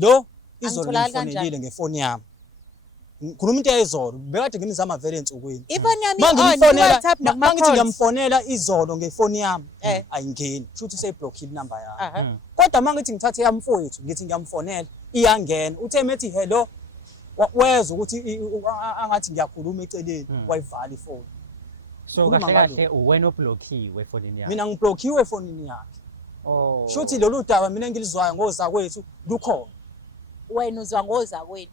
Lo izolo ngifonelile ngefoni yami. Ngikhuluma into eyizolo, bekade ngimizama vele ensukwini. Ifoni yami on WhatsApp mangithi ngiyamfonela izolo ngefoni yami, ayingeni. Futhi useblockile number yami. Kodwa mangithi ngithathe yamfowethu, ngithi ngiyamfonela, iyangena. Uthe methi hello, weza ukuthi angathi ngiyakhuluma eceleni, wayivala ifoni. So kahle kahle uwena oblockiwe efonini yakhe. Mina ngiblockiwe efonini yakhe. Oh. Shuthi lolu daba mina engilizwayo ngoza kwethu lukhona. Wena uzwa ngoza kwenu.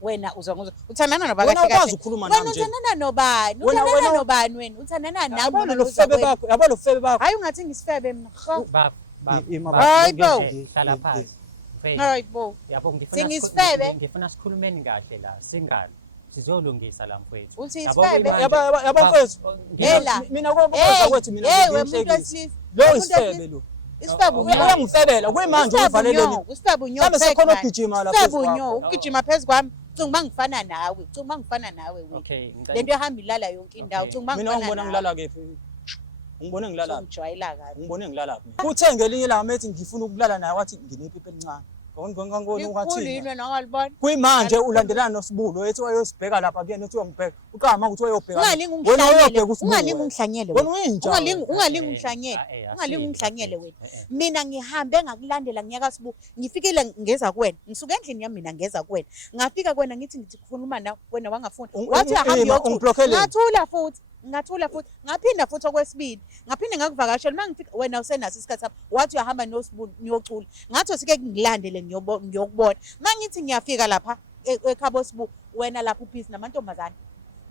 Wena uzwa ngoza. Uthandana nobani kahle kahle? Wena ukwazi ukukhuluma nami nje. Wena uthandana nobani? Uthandana nobani wena? Uthandana nami noma lo febe bakho, yabo lo febe bakho. Hayi ungathi ngisifebe mina. Hayibo. Hlala phansi. Hayibo. Yabo ngifuna sikhulumeni kahle la, singani. Sizolungisa la mfowethu. Uthi isifebe. Yabo mfowethu. Yela. Mina ngoba kwethu mina ngiyimhlekisa. Lo isifebe lo. Isifebe uyangifebela kuyimanje uvaleleni. Isifebe unyo. Mhlawumbe sekhona ugijima la phezulu. Isifebe unyo, ugijima phezulu kwami. Ucinga ngifana nawe. Ucinga ngifana nawe wena. Okay. Lento ehamba ilala yonke indawo. Ucinga mina ngibona ngilala kephi? Ngibone ngilala. Ngijwayela kabi. Ngibone ngilala phi? Kuthe ngelinye ilanga methi ngifuna ukulala naye wathi nginephi elincane. Ngangibona ukuthi yini wena ongalibona. Kuyimanje ulandelana noSibulo ethi wayosibheka lapha kuyena ethi uyongibheka. Uqama ukuthi wayobheka. Ungalingi ungihlanyele wena uyinja. Ungalingi ungihlanyele. Ungalingi ungihlanyele wena. Mina ngihambe ngakulandela ngiyaka Sibu. Ngifikile ngeza kuwena. Ngisuka endlini yami mina ngeza kuwena. Ngafika kuwena ngithi ngikhuluma nawe wena wangafuni. Wathi ahamba yokuthula. Ngathula futhi ngaphinda futhi okwesibili ngaphinde ngakuvakashela mangifika wena usenaso isikhathi lapho wathi uyahamba noSibu niyocula ngathi sike ngilandele ngiyokubona mangithi ngiyafika lapha ekhabo Sibu wena lapha uphisi namantombazana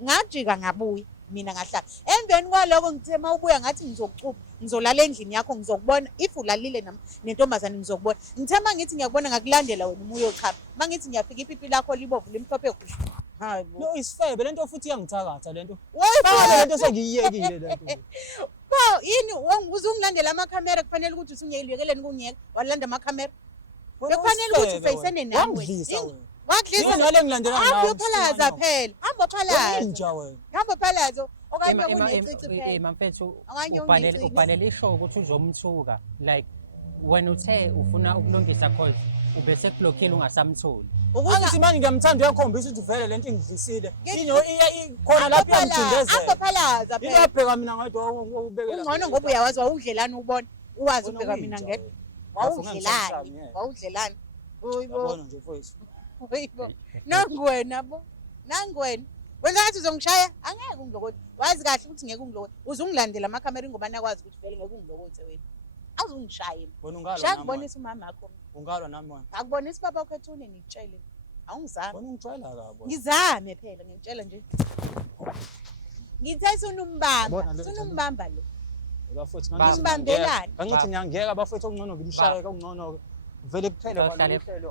ngajika ngabuya mina ngahlala emveni kwaloko ngithe mawubuya ngathi ngizokucupha ngizolala endlini yakho ngizokubona if ulalile nentombazana ngizokubona ngithe mangithi ngiyakubona ngakulandela wena umuyo ochapha mangithi ngiyafika ipipi lakho libovu limhlophe kuhle. Hayibo. No isifebe lento futhi iyangithakatha lento. Wayifaka lento sengiyiyekile lento. Bo yini uzungilandela amakhamera kufanele ukuthi usunyeyilekeleni kungiyeka walanda amakhamera. Bekufanele ukuthi ufayisene nawe. Wadlisa ngale ngilandela nawe. Hamba phalaza phela. Hamba phalaza. Inja wena. Hamba phalaza. Okanye kunecici phela. Mfethu ubhalele isho ukuthi uzomthuka like when uthe ufuna ukulungisa calls ubese kublockile ungasamtholi. Ukuthi manje ngiyamthanda uyakhombisa ukuthi vele lento ingidlisile. Khona lapha iyangijindezela. Hamba phalaza phela. Iyabheka mina ngathi ubekela. Ungcono ngoba uyawazi wawudlelana ubona. Uwazi ubheka mina ngedwa. Wawudlelana. Uyibo. Yabona nje mfowethu. Uyibo. Nangwena bo. Nangwena. Wena ngathi uzongishaya angeke ungilokothe. Wazi kahle ukuthi ngeke ungilokothe. Uzungilandela amakhamera ingobani akwazi ukuthi vele ngeke ungilokothe wena. Awuzungishaye. Wena ungalwa nami. Shakubonisa umama wakho. Ungalwa nami wena. Akubonisa baba wakho ethune ngitshele. Awungizami. Wena ungitshela kabo. Ngizame phela ngitshela nje. Ngithe sunumbamba lo. Bafowethu ngibambelana. Ngithi ngiyangeka bafowethu okungcono ngimshaye okungcono vele kuphele kwalo uhlelo.